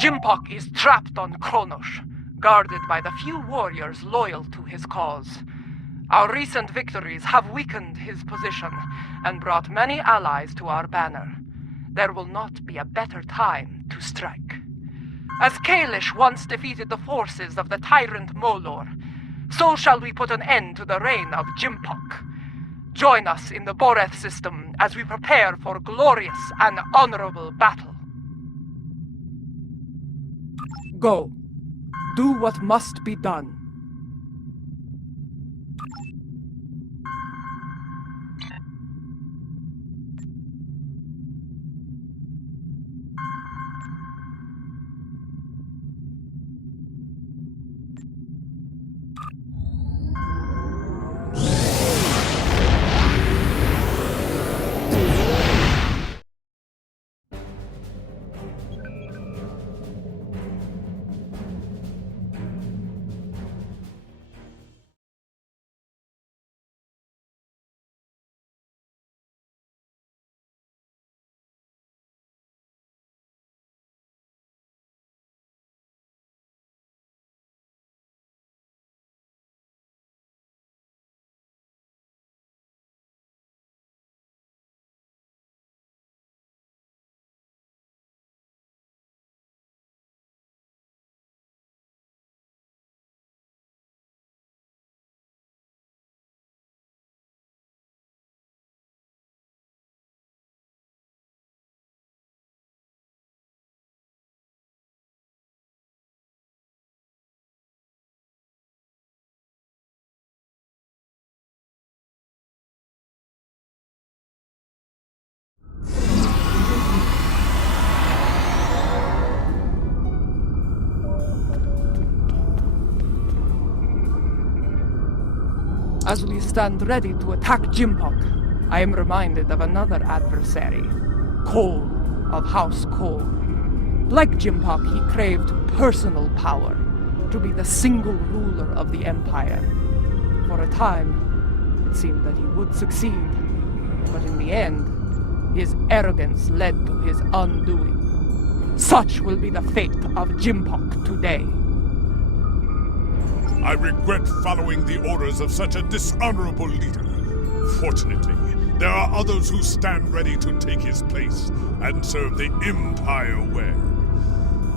Jimpok is trapped on Kronos, guarded by the few warriors loyal to his cause. Our recent victories have weakened his position and brought many allies to our banner. There will not be a better time to strike. As Kalish once defeated the forces of the tyrant Molor, so shall we put an end to the reign of Jimpok. Join us in the Boreth system as we prepare for glorious and honorable battle. Go. Do what must be done. As we stand ready to attack Jimpok, I am reminded of another adversary, Cole of House Cole. Like Jimpok, he craved personal power, to be the single ruler of the Empire. For a time, it seemed that he would succeed, but in the end, his arrogance led to his undoing. Such will be the fate of Jimpok today. I regret following the orders of such a dishonorable leader. Fortunately, there are others who stand ready to take his place and serve the Empire well.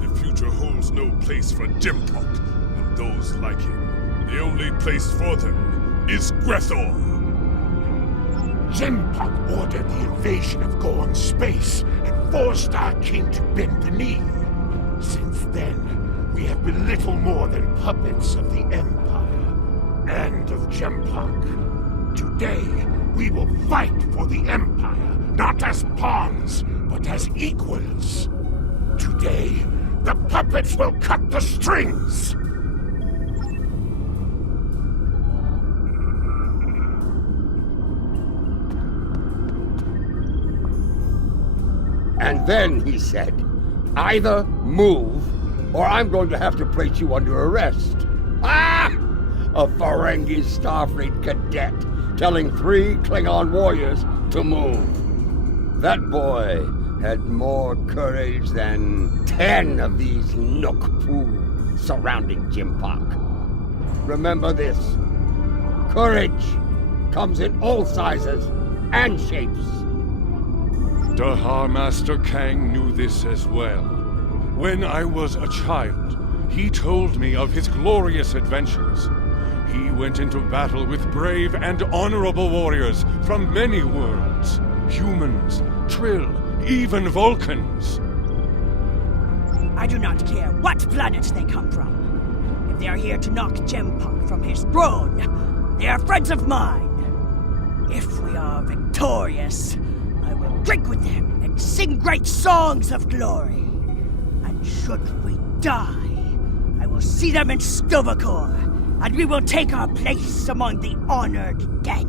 The future holds no place for Jimpok and those like him. The only place for them is Grethor. Jimpok ordered the invasion of Gorn space and forced our king to bend the knee. Since then, we have been little more than puppets of the Empire and of Jimpok. Today, we will fight for the Empire, not as pawns, but as equals. Today, the puppets will cut the strings! And then he said, either move, or I'm going to have to place you under arrest. Ah! A Ferengi Starfleet cadet telling 3 Klingon warriors to move. That boy had more courage than 10 of these Nukpu surrounding Jimpok. Remember this. Courage comes in all sizes and shapes. Dahar Master Kang knew this as well. When I was a child, he told me of his glorious adventures. He went into battle with brave and honorable warriors from many worlds. Humans, Trill, even Vulcans. I do not care what planet they come from. If they are here to knock Jimpok from his throne, they are friends of mine. If we are victorious, I will drink with them and sing great songs of glory. And should we die, I will see them in Sto-vo-kor, and we will take our place among the honored dead.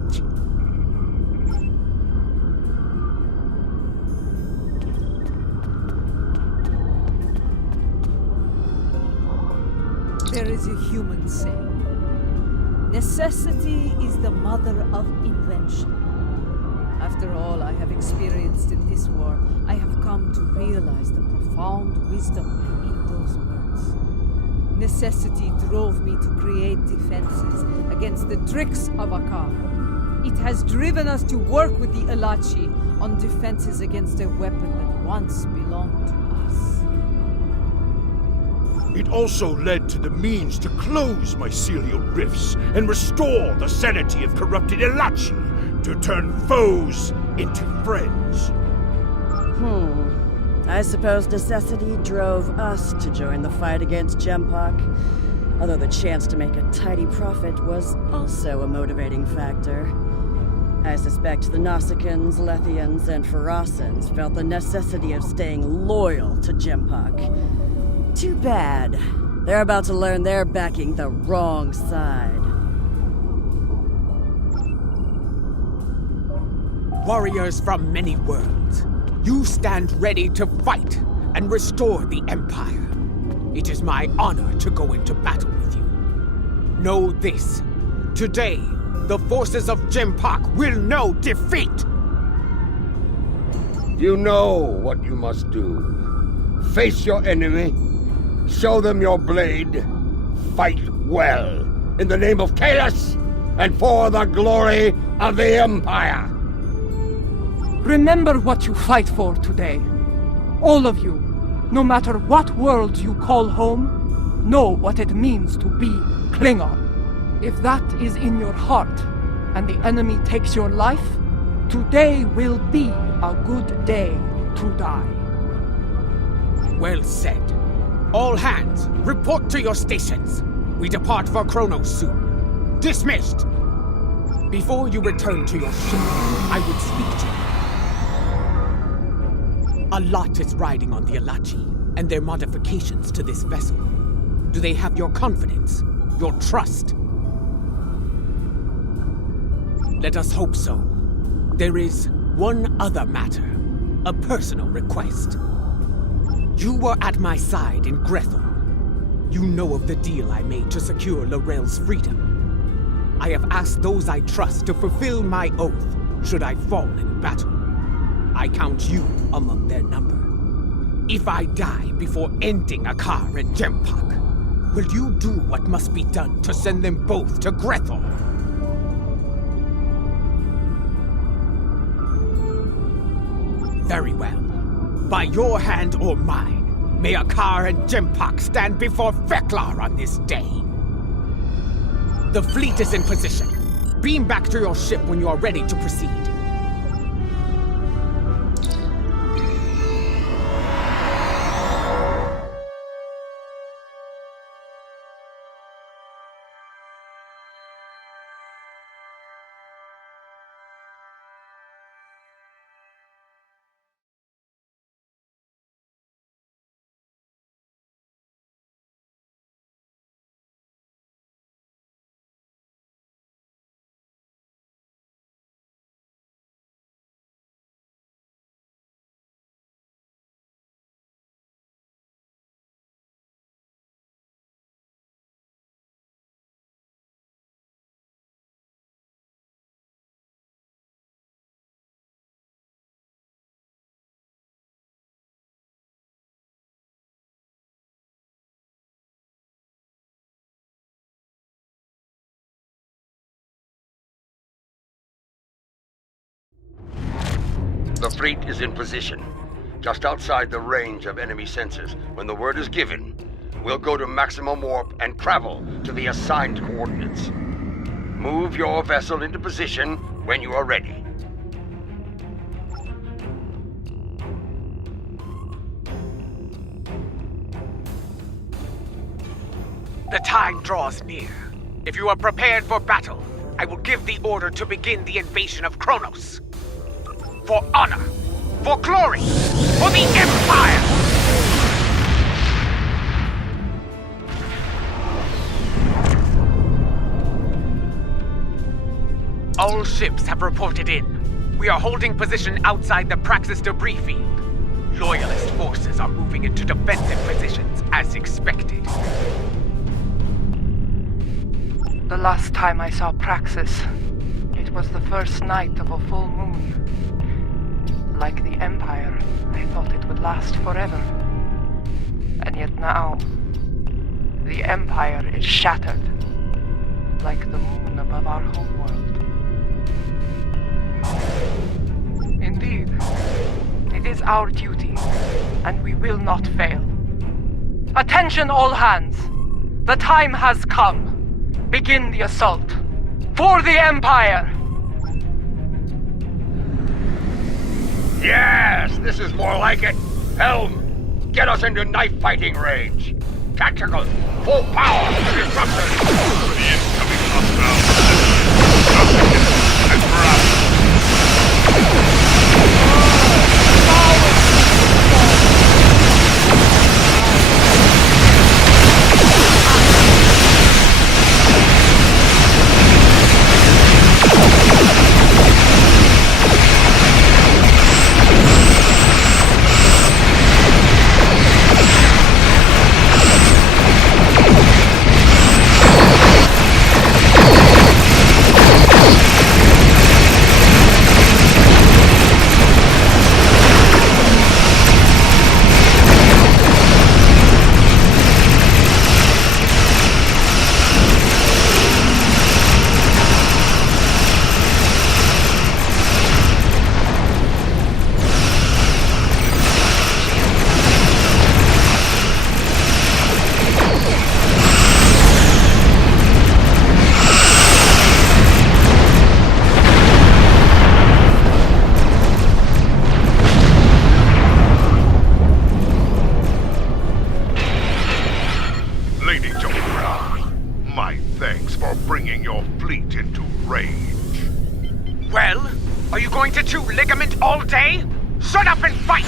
There is a human saying, necessity is the mother of invention. After all I have experienced in this war, I have come to realize the profound wisdom in those words. Necessity drove me to create defenses against the tricks of Akar. It has driven us to work with the Elachi on defenses against a weapon that once belonged to us. It also led to the means to close mycelial rifts and restore the sanity of corrupted Elachi, to turn foes into friends. I suppose necessity drove us to join the fight against Jempak, although the chance to make a tidy profit was also a motivating factor. I suspect the Nausicaans, Lethians, and Pharasans felt the necessity of staying loyal to Jempak. Too bad. They're about to learn they're backing the wrong side. Warriors from many worlds, you stand ready to fight and restore the Empire. It is my honor to go into battle with you. Know this. Today, the forces of Jempak will know defeat! You know what you must do. Face your enemy, show them your blade, fight well, in the name of Kahless, and for the glory of the Empire! Remember what you fight for today. All of you, no matter what world you call home, know what it means to be Klingon. If that is in your heart, and the enemy takes your life, today will be a good day to die. Well said. All hands, report to your stations. We depart for Kronos soon. Dismissed! Before you return to your ship, I would speak to you. A lot is riding on the Elachi, and their modifications to this vessel. Do they have your confidence, your trust? Let us hope so. There is one other matter, a personal request. You were at my side in Grethel. You know of the deal I made to secure Lorel's freedom. I have asked those I trust to fulfill my oath should I fall in battle. I count you among their number. If I die before ending Akar and Jempak, will you do what must be done to send them both to Grethel? Very well. By your hand or mine, may Akar and Jempak stand before Veklar on this day. The fleet is in position. Beam back to your ship when you are ready to proceed. The fleet is in position, just outside the range of enemy sensors. When the word is given, we'll go to maximum warp and travel to the assigned coordinates. Move your vessel into position when you are ready. The time draws near. If you are prepared for battle, I will give the order to begin the invasion of Kronos. For honor, for glory, for the Empire! All ships have reported in. We are holding position outside the Praxis debris field. Loyalist forces are moving into defensive positions as expected. The last time I saw Praxis, it was the first night of a full moon. Like the Empire, I thought it would last forever. And yet now, the Empire is shattered, like the moon above our homeworld. Indeed, it is our duty, and we will not fail. Attention, all hands! The time has come. Begin the assault. For the Empire! Yes, this is more like it. Helm, get us into knife fighting range. Tactical, full power, disruptors. The incoming hostile and perhaps ligament all day? Shut up and fight!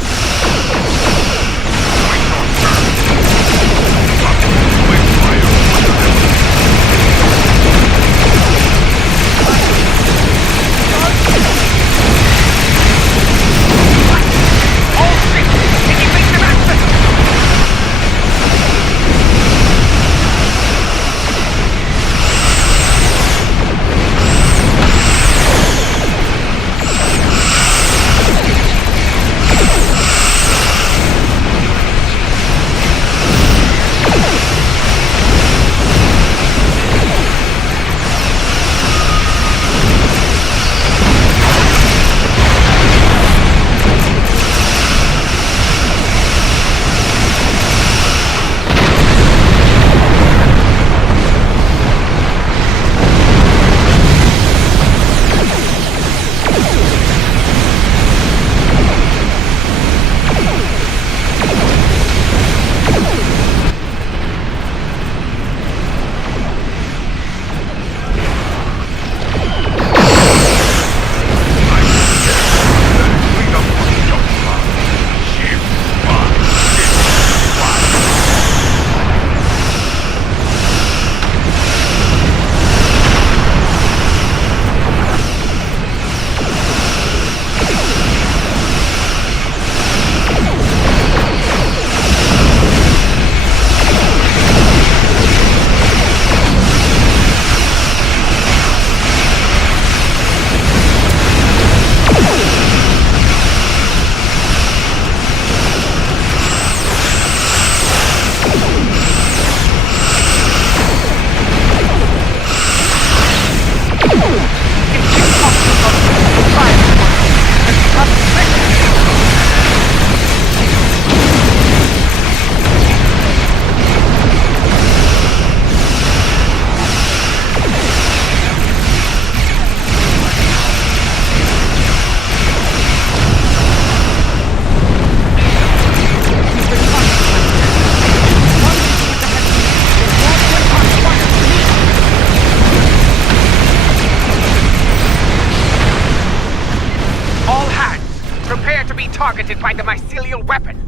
Targeted by the mycelial weapon.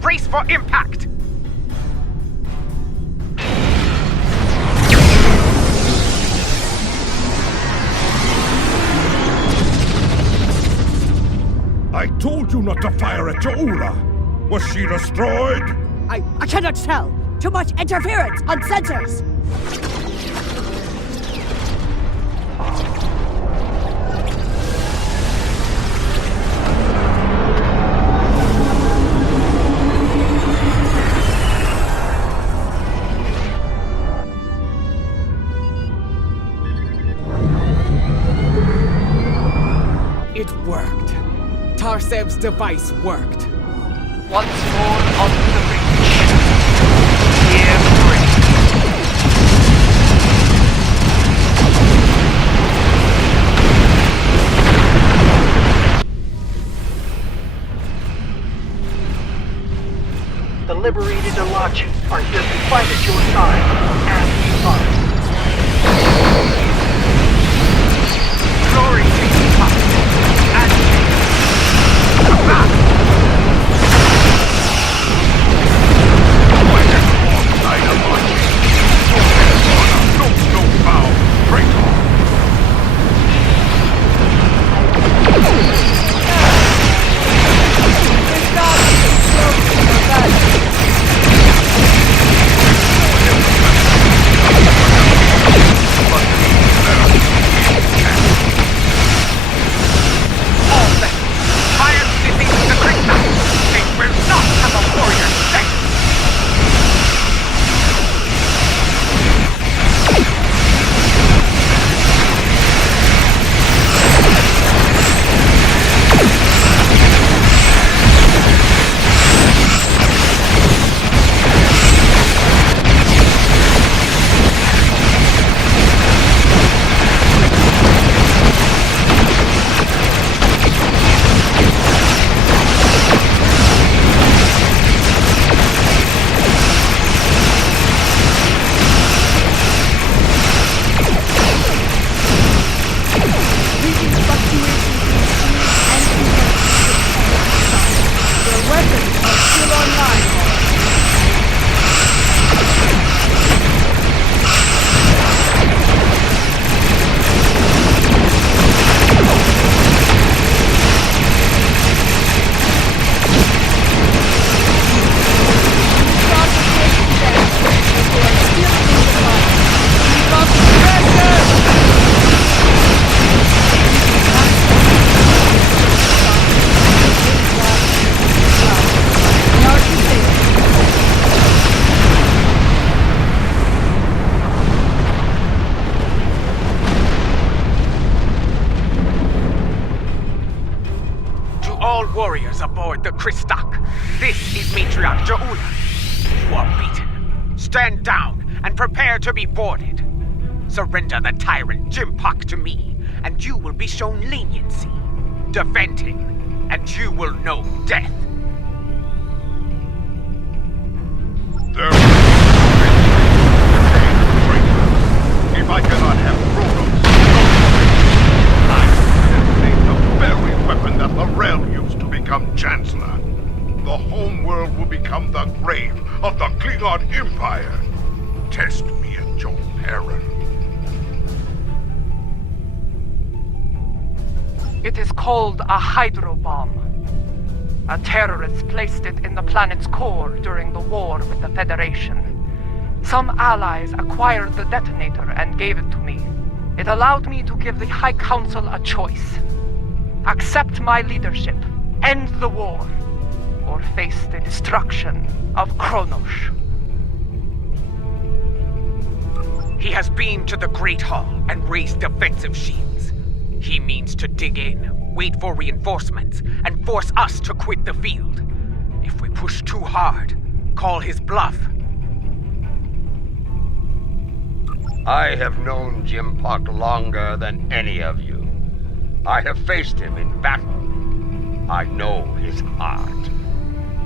Brace for impact! I told you not to fire at Jaula. Was she destroyed? I cannot tell. Too much interference on sensors. It worked. Tarsev's device worked. Once more on the reach. Here break. The liberated Alachi are here to fight at your side, as we must. Glory to you, and come back! Fight alongside Alachi. No foul, traitor. Warriors aboard the Kristak. This is Matriarch Jaula. You are beaten. Stand down and prepare to be boarded. Surrender the tyrant Jimpak to me, and you will be shown leniency. Defend him, and you will know death. There if I cannot have Kronos, I detonate the very weapon that Laurel used to become Chancellor. The homeworld will become the grave of the Klingon Empire. Test me at your peril. It is called a hydrobomb. A terrorist placed it in the planet's core during the war with the Federation. Some allies acquired the detonator and gave it to me. It allowed me to give the High Council a choice. Accept my leadership, end the war, or face the destruction of Kronos. He has beamed to the Great Hall and raised defensive shields. He means to dig in, wait for reinforcements, and force us to quit the field. If we push too hard, call his bluff. I have known Jimpak longer than any of you. I have faced him in battle. I know his heart.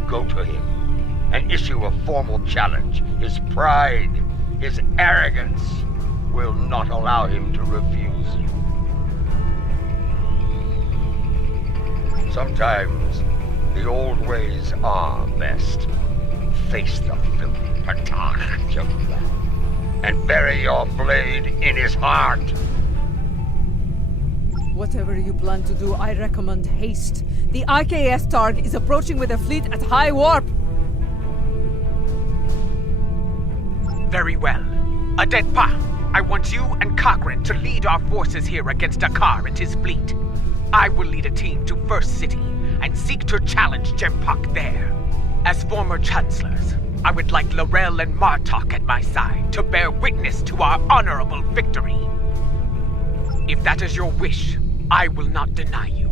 Go to him and issue a formal challenge. His pride, his arrogance will not allow him to refuse you. Sometimes the old ways are best. Face the filthy Patak Jaula and bury your blade in his heart. Whatever you plan to do, I recommend haste. The IKS Targ is approaching with a fleet at high warp. Very well. Adetpa, I want you and Cochrane to lead our forces here against Akar and his fleet. I will lead a team to First City and seek to challenge Jimpak there. As former chancellors, I would like Laurel and Martok at my side to bear witness to our honorable victory. If that is your wish, I will not deny you.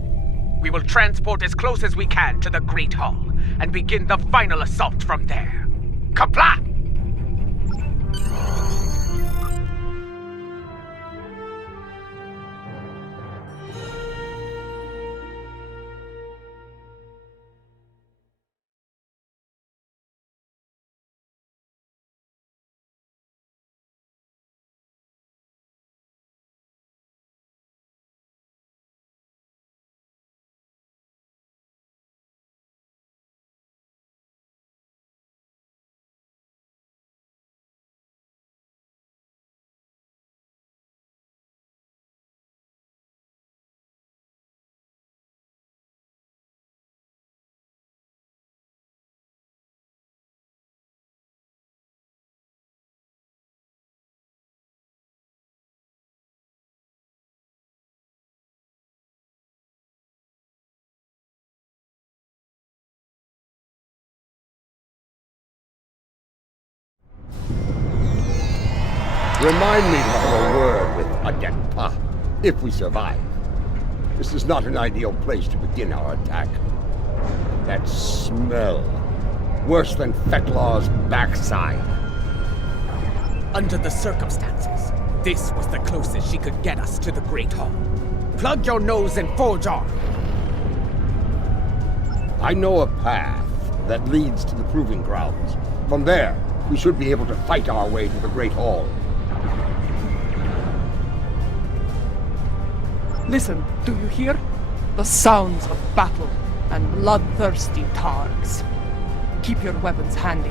We will transport as close as we can to the Great Hall, and begin the final assault from there. Kapla! Remind me to have a word with Adetpa, if we survive. This is not an ideal place to begin our attack. That smell. Worse than Feklaw's backside. Under the circumstances, this was the closest she could get us to the Great Hall. Plug your nose and forge on. I know a path that leads to the Proving Grounds. From there, we should be able to fight our way to the Great Hall. Listen, do you hear? The sounds of battle and bloodthirsty targs. Keep your weapons handy.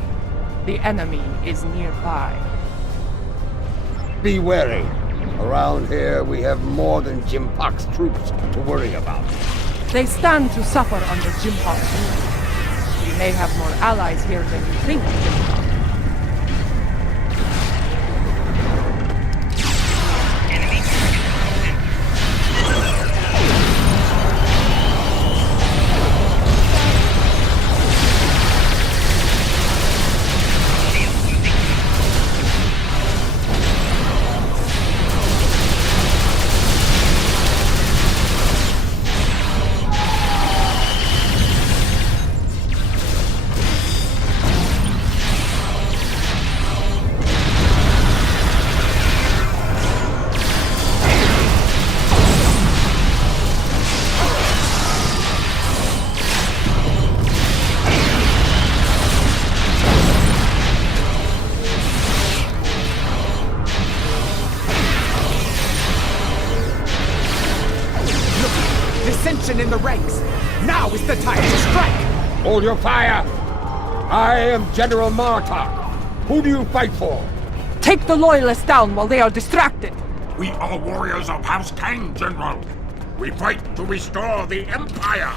The enemy is nearby. Be wary. Around here, we have more than Jimpok's troops to worry about. They stand to suffer under Jimpok's rule. We may have more allies here than you think, Jimpok. In the ranks. Now is the time to strike! Hold your fire! I am General Martok. Who do you fight for? Take the Loyalists down while they are distracted! We are warriors of House Kang, General. We fight to restore the Empire.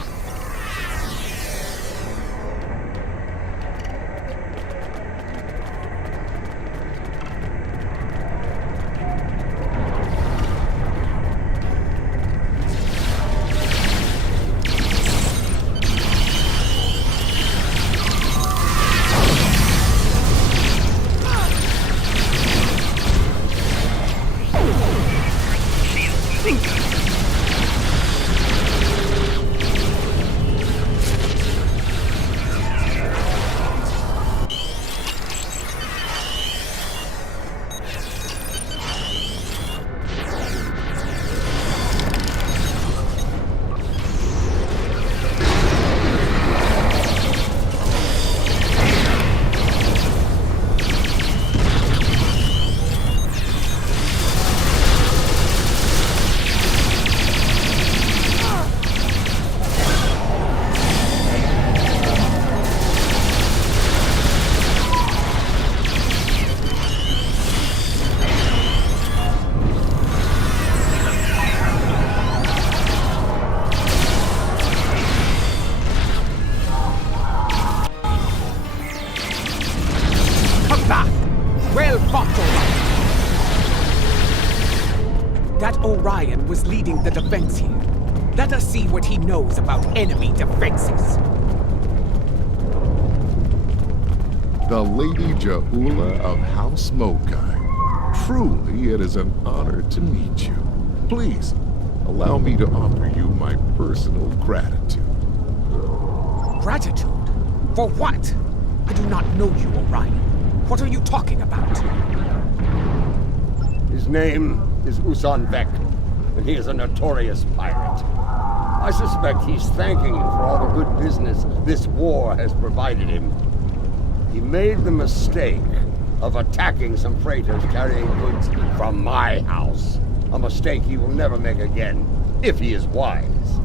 Well fought, Orion. That Orion was leading the defense here. Let us see what he knows about enemy defenses. The Lady Ja'ula of House Mokai. Truly, it is an honor to meet you. Please, allow me to offer you my personal gratitude. Gratitude? For what? I do not know you, Orion. What are you talking about? His name is Usan Vek, and he is a notorious pirate. I suspect he's thanking you for all the good business this war has provided him. He made the mistake of attacking some freighters carrying goods from my house. A mistake he will never make again, if he is wise.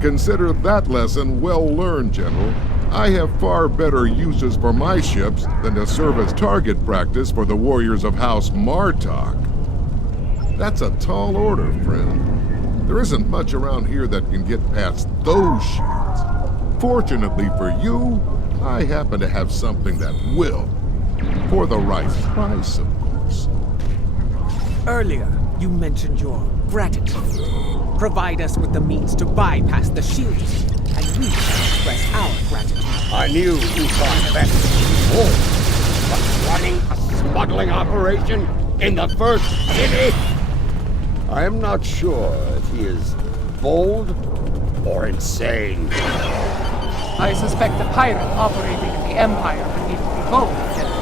Consider that lesson well learned, General. I have far better uses for my ships than to serve as target practice for the warriors of House Martok. That's a tall order, friend. There isn't much around here that can get past those shields. Fortunately for you, I happen to have something that will. For the right price, of course. Earlier, you mentioned your gratitude. Provide us with the means to bypass the shield, and we can express our gratitude. I knew Usan Vek was but running a smuggling operation in the first city? I am not sure if he is bold or insane. I suspect a pirate operating in the Empire would need to be bold, General.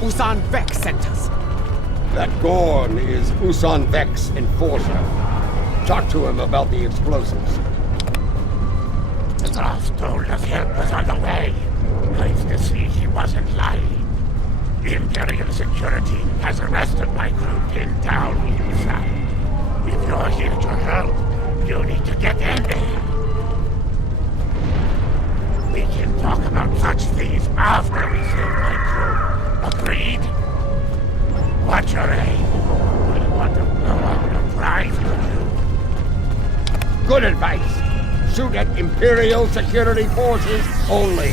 Usan Vek sent us. That Gorn is Usan Vek's enforcer. Talk to him about the explosives. The Graf told us help was on the way. Nice to see he wasn't lying. Imperial security has arrested my crew pinned down inside. If you're here to help, you need to get in there. We can talk about such things after we save my crew. Agreed? What's your aim? We want to blow up your prize crew. Good advice. Shoot at Imperial security forces only.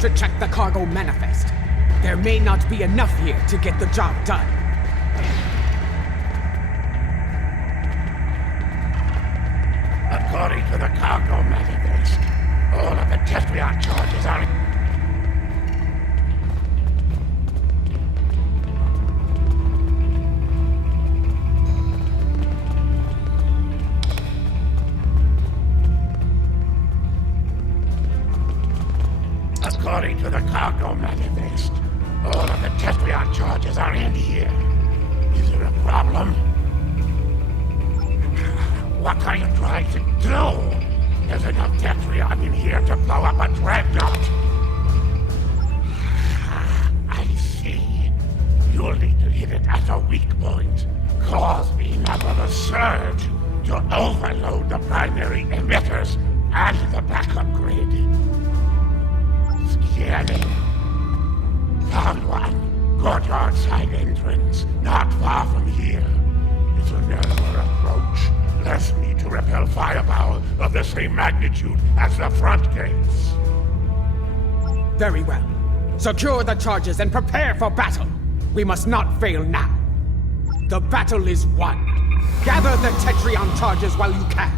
To check the cargo manifest. There may not be enough here to get the job done. According to the cargo manifest, all of the Tetrion charges are... According to the cargo manifest, all of the Tetrion charges are in here. Is there a problem? What are you trying to do? There's enough Tetrion in here to blow up a dreadnought. I see. You'll need to hit it at a weak point. Cause enough of a surge to overload the primary emitters and the backup grid. Scanning. Found one. Courtyard side entrance, not far from here. It's a narrower approach. Less need to repel firepower of the same magnitude as the front gates. Very well. Secure the charges and prepare for battle. We must not fail now. The battle is won. Gather the Tetrion charges while you can.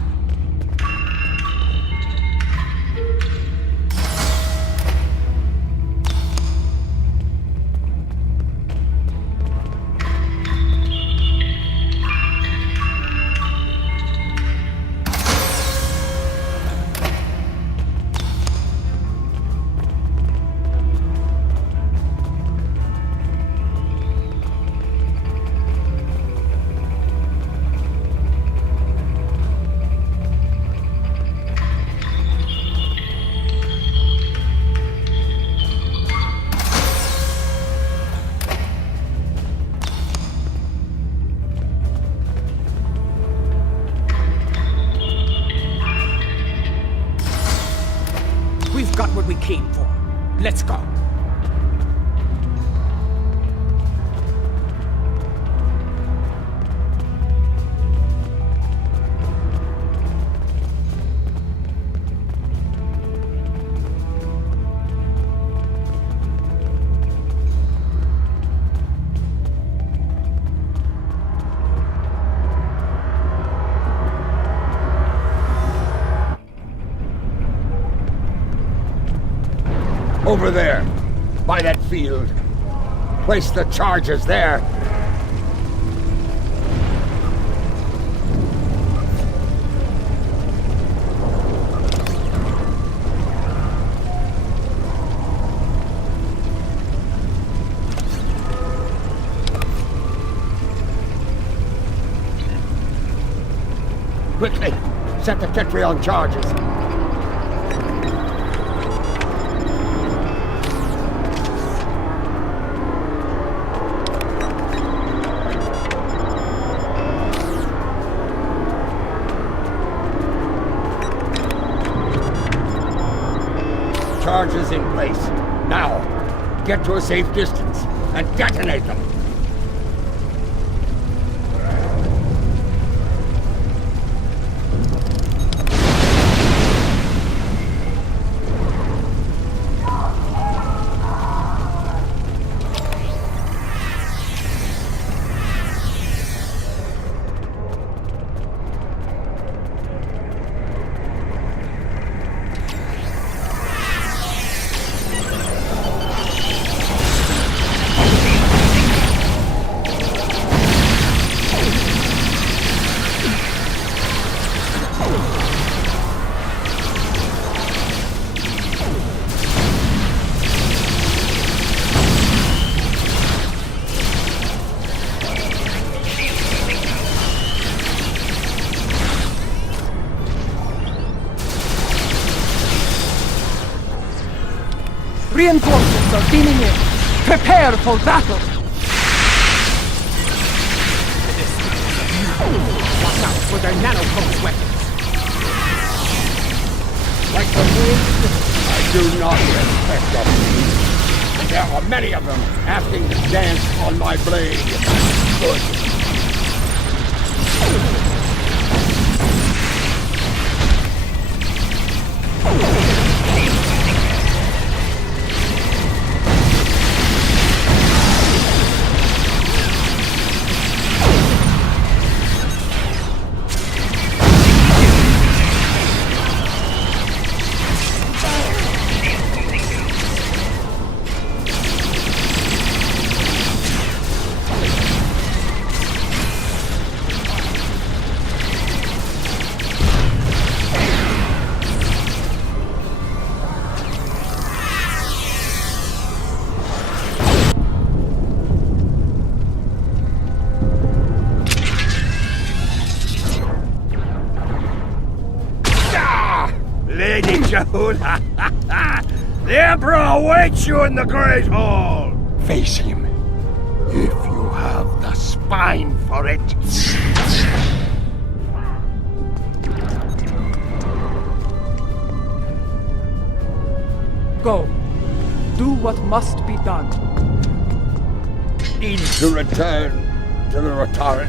We've got what we came for. Let's go. Over there, by that field. Place the charges there. Quickly, set the Tetrion charges. Charges in place. Now, get to a safe distance and detonate them. Reinforcements are beaming in. Prepare for battle. Watch out for their nanopulse weapons. Like the wind, I do not respect them. There are many of them asking to dance on my blade. Good. Ninja Hula! The Emperor awaits you in the Great Hall! Face him, if you have the spine for it. Go. Do what must be done. Need to return to the Rotarran.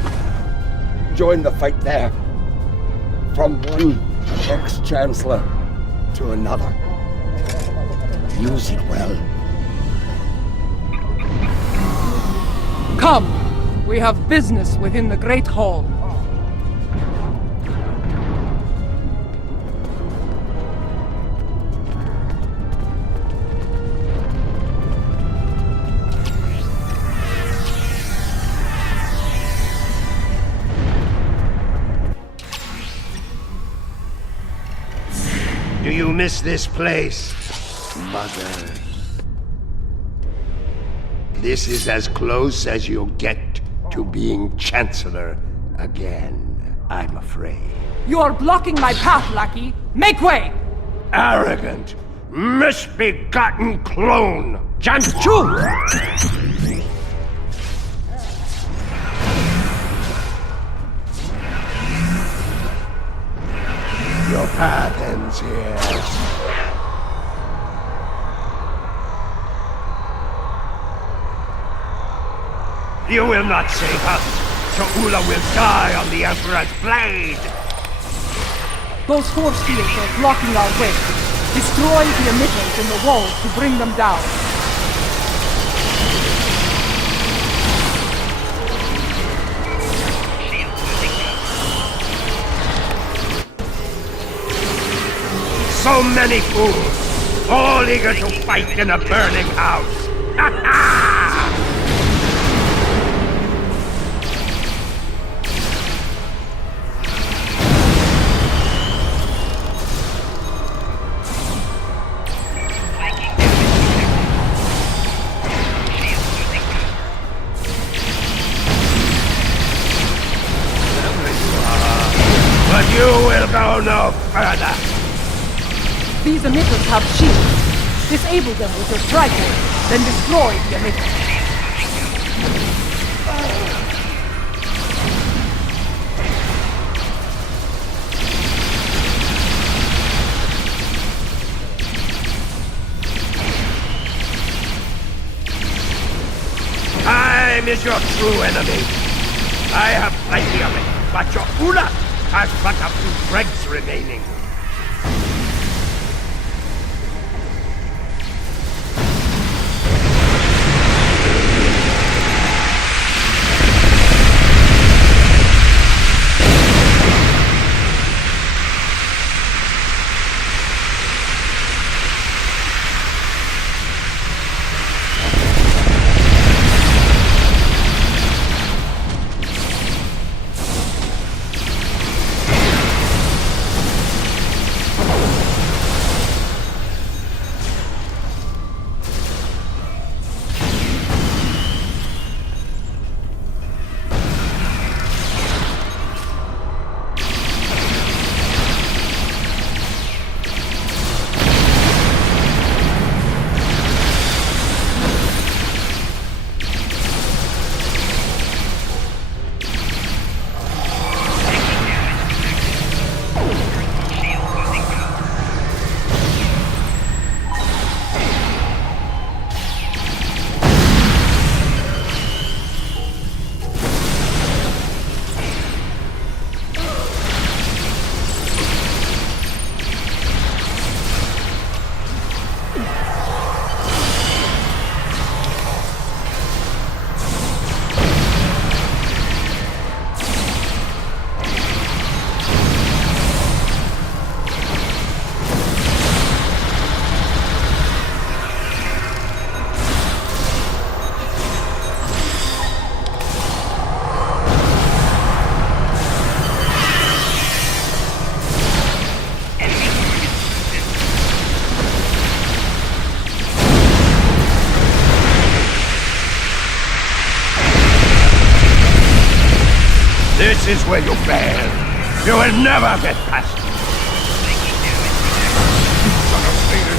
Join the fight there. From one ex-chancellor to another. Use it well. Come! We have business within the Great Hall. Do you miss this place, Mother? This is as close as you'll get to being Chancellor again, I'm afraid. You are blocking my path, lackey! Make way! Arrogant, misbegotten clone! Janchu! Your path ends here. You will not save us. Sha'ula will die on the Emperor's blade. Those force fields are blocking our way. Destroy the emitters in the walls to bring them down. So many fools, all eager to fight in a burning house. Ha ha! But you will go no further. These emitters have shields. Disable them with your Tricord, then destroy the emitters. Time is your true enemy. I have plenty of it, but your Ula has but a few dregs remaining. This is where you fail. You will never get past me.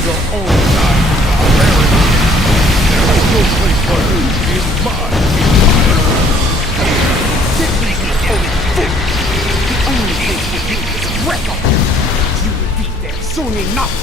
Your own time are very There is no place for you in my empire. The only place for you is Greco. You will be there soon enough.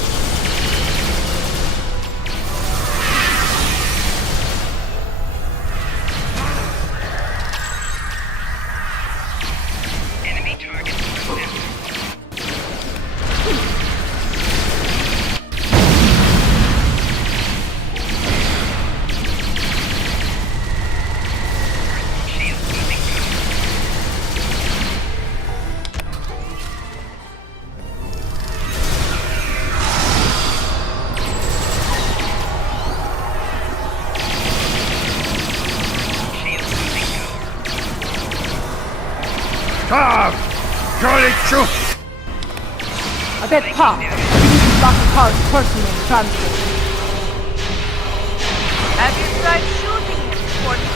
A bit pop. You need to block the car's personal transport. Have you tried shooting him before he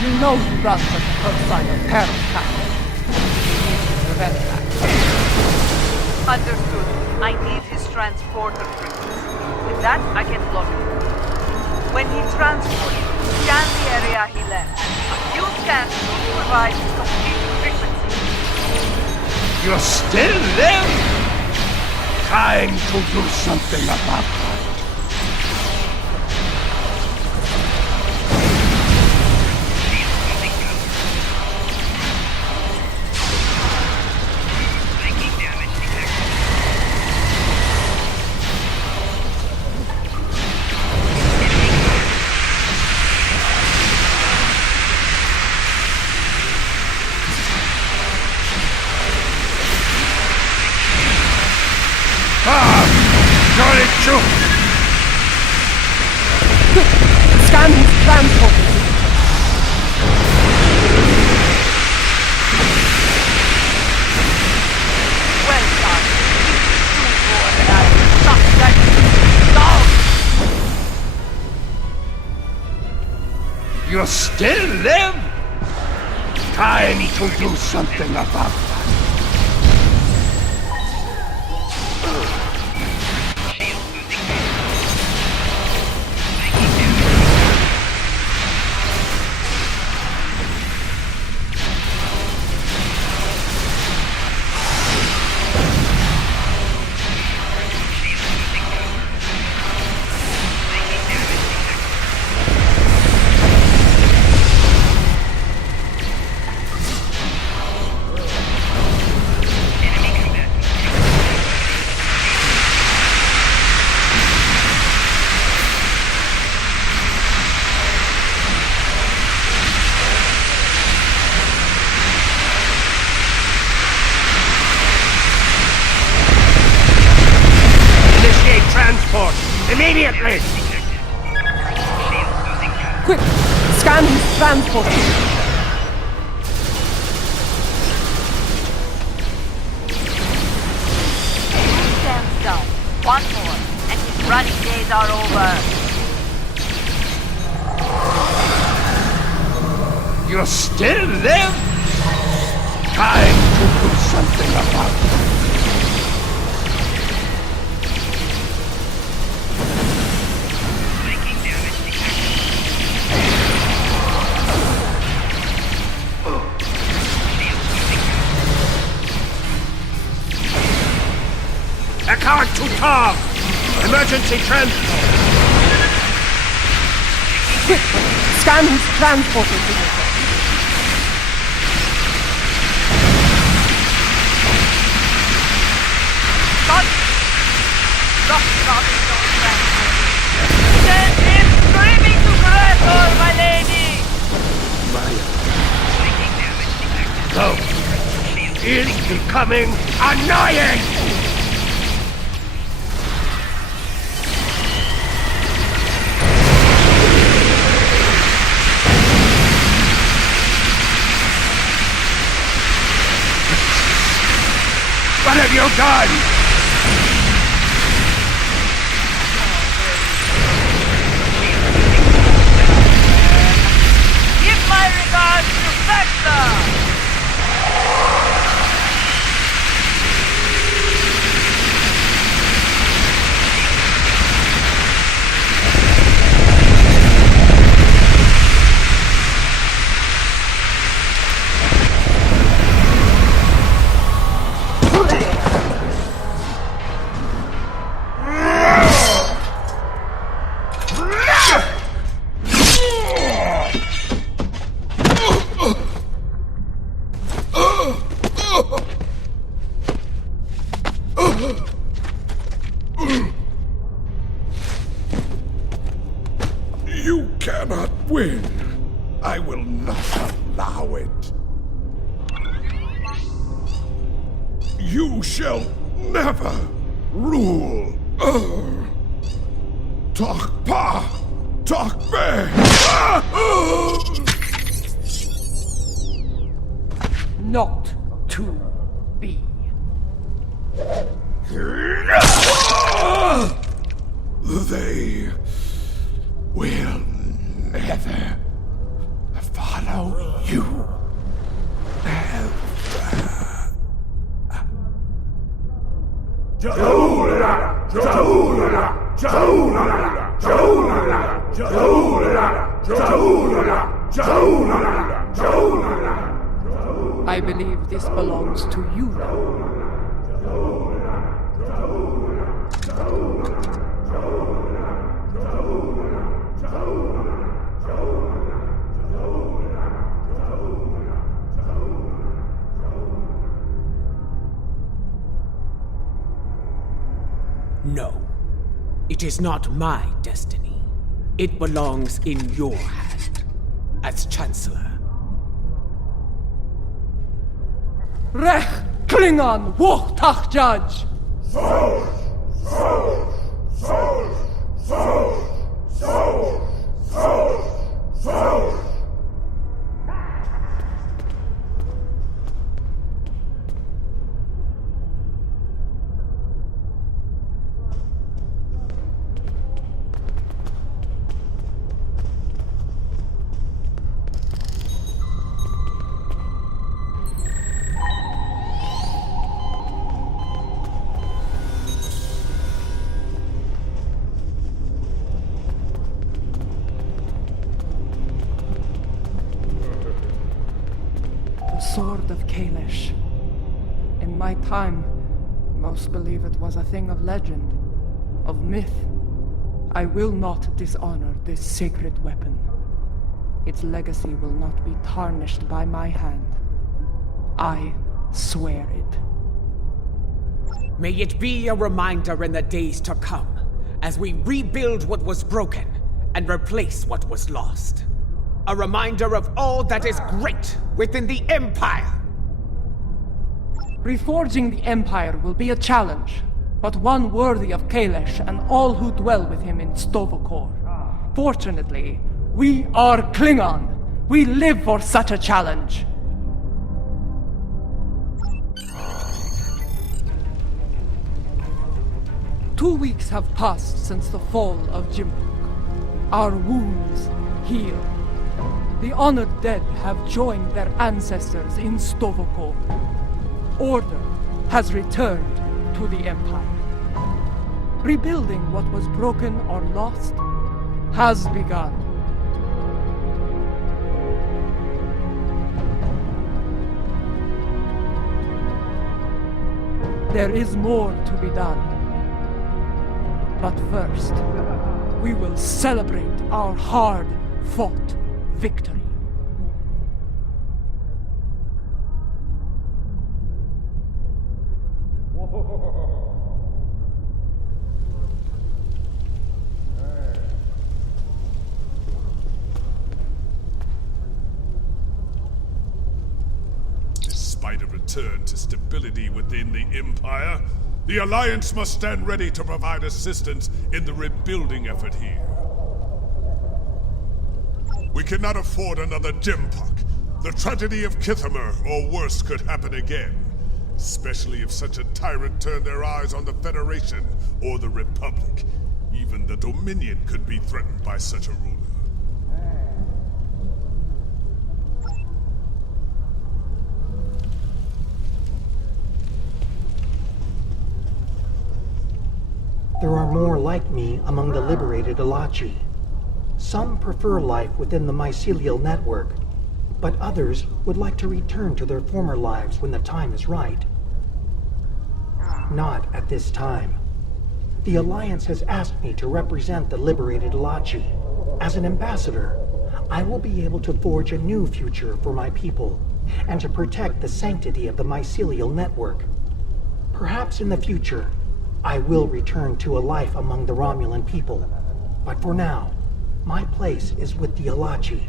You know you brought us the first sign of peril, Captain. You need to prevent that. Understood. I need his transporter frequency. With that, I can block him. When he transports, scan the area he left. A few scans should provide his complete frequency. You're still there? Time to do something about that. Scan his transporter. Well done. You more than I stop that dog! You still live? Time to do something about that. Immediately! Quick! Scan his transporter. Stands down. One more, and his running days are over. You still live? Time to do something about it. Eckhart to Tom! Emergency transport! Quick! Scan his transporter. Stop! Stop stopping those transports! Send him screaming to Gretor, my lady! No! Is becoming annoying! What have you done? Give my regards to Vector! You shall never rule. Takpa! Takbe! Not to be. They will never follow you. I believe this belongs to you now. No. It is not my destiny. It belongs in your hand, as Chancellor. Rech Klingon Wuchtach Judge! Sword of Kalish. In my time, most believe it was a thing of legend, of myth. I will not dishonor this sacred weapon. Its legacy will not be tarnished by my hand. I swear it. May it be a reminder in the days to come, as we rebuild what was broken and replace what was lost. A reminder of all that is great within the Empire! Reforging the Empire will be a challenge, but one worthy of Kalish and all who dwell with him in Sto-vo-kor. Fortunately, we are Klingon. We live for such a challenge. Two weeks have passed since the fall of Jimbook. Our wounds heal. The honored dead have joined their ancestors in Sto-vo-kor. Order has returned to the Empire. Rebuilding what was broken or lost has begun. There is more to be done. But first, we will celebrate our hard-fought victory. Despite a return to stability within the Empire, the Alliance must stand ready to provide assistance in the rebuilding effort here. We cannot afford another Jimpock. The tragedy of Kithamer or worse could happen again. Especially if such a tyrant turned their eyes on the Federation or the Republic. Even the Dominion could be threatened by such a ruler. There are more like me among the liberated Alachi. Some prefer life within the mycelial network, but others would like to return to their former lives when the time is right. Not at this time. The Alliance has asked me to represent the liberated Alachi. As an ambassador, I will be able to forge a new future for my people, and to protect the sanctity of the mycelial network. Perhaps in the future, I will return to a life among the Romulan people, but for now, my place is with the Alachi.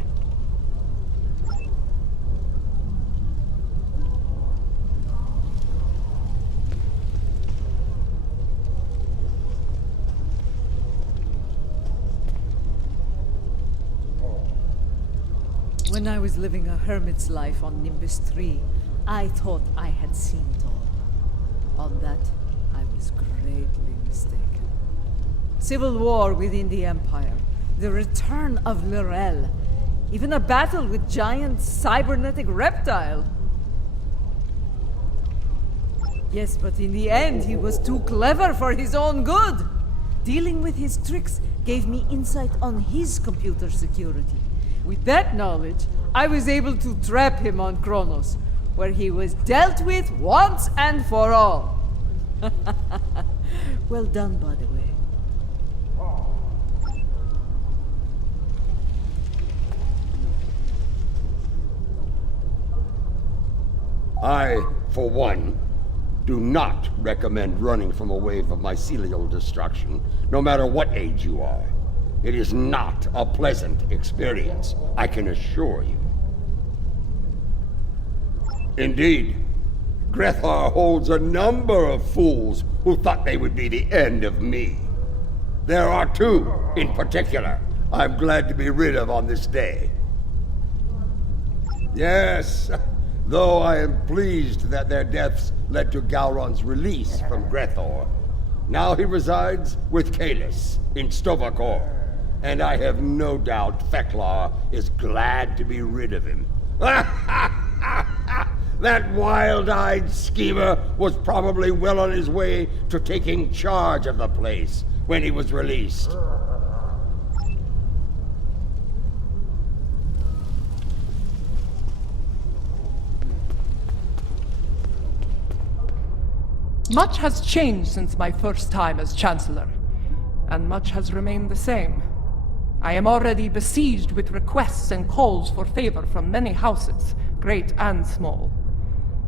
When I was living a hermit's life on Nimbus 3, I thought I had seen it all. On that, I was greatly mistaken. Civil war within the Empire, the return of Lorel, even a battle with giant cybernetic reptile. Yes, but in the end, he was too clever for his own good. Dealing with his tricks gave me insight on his computer security. With that knowledge, I was able to trap him on Kronos, where he was dealt with once and for all. Well done, by the way. I, for one, do not recommend running from a wave of mycelial destruction, no matter what age you are. It is not a pleasant experience, I can assure you. Indeed, Grethar holds a number of fools who thought they would be the end of me. There are two, in particular, I'm glad to be rid of on this day. Yes, though I am pleased that their deaths led to Gowron's release from Grethor. Now he resides with Kalis in Sto-vo-kor, and I have no doubt Theklar is glad to be rid of him. That wild-eyed schemer was probably well on his way to taking charge of the place when he was released. Much has changed since my first time as Chancellor, and much has remained the same. I am already besieged with requests and calls for favor from many houses, great and small.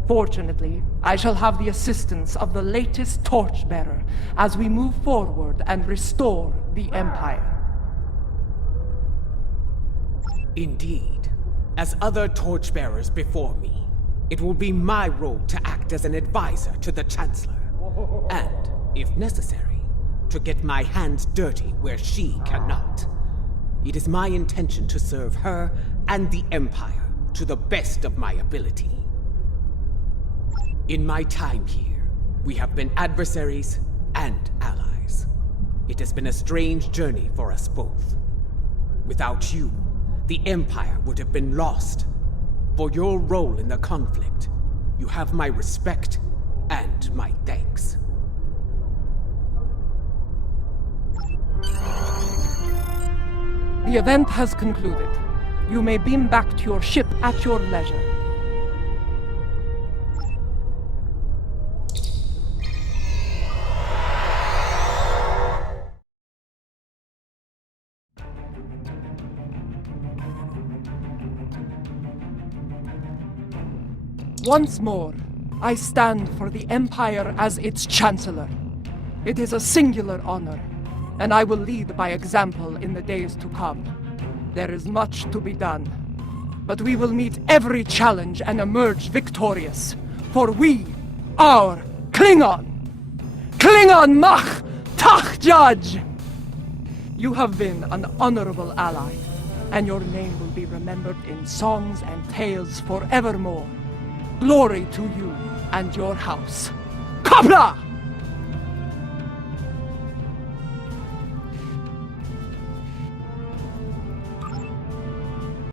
Fortunately, I shall have the assistance of the latest torchbearer as we move forward and restore the Empire. Indeed. As other torchbearers before me, it will be my role to act as an advisor to the Chancellor. And, if necessary, to get my hands dirty where she cannot. It is my intention to serve her and the Empire to the best of my ability. In my time here, we have been adversaries and allies. It has been a strange journey for us both. Without you, the Empire would have been lost. For your role in the conflict, you have my respect and my thanks. The event has concluded. You may beam back to your ship at your leisure. Once more, I stand for the Empire as its Chancellor. It is a singular honor, and I will lead by example in the days to come. There is much to be done, but we will meet every challenge and emerge victorious, for we are Klingon! Klingon Mach Tach Judge! You have been an honorable ally, and your name will be remembered in songs and tales forevermore. Glory to you and your house. Kapla!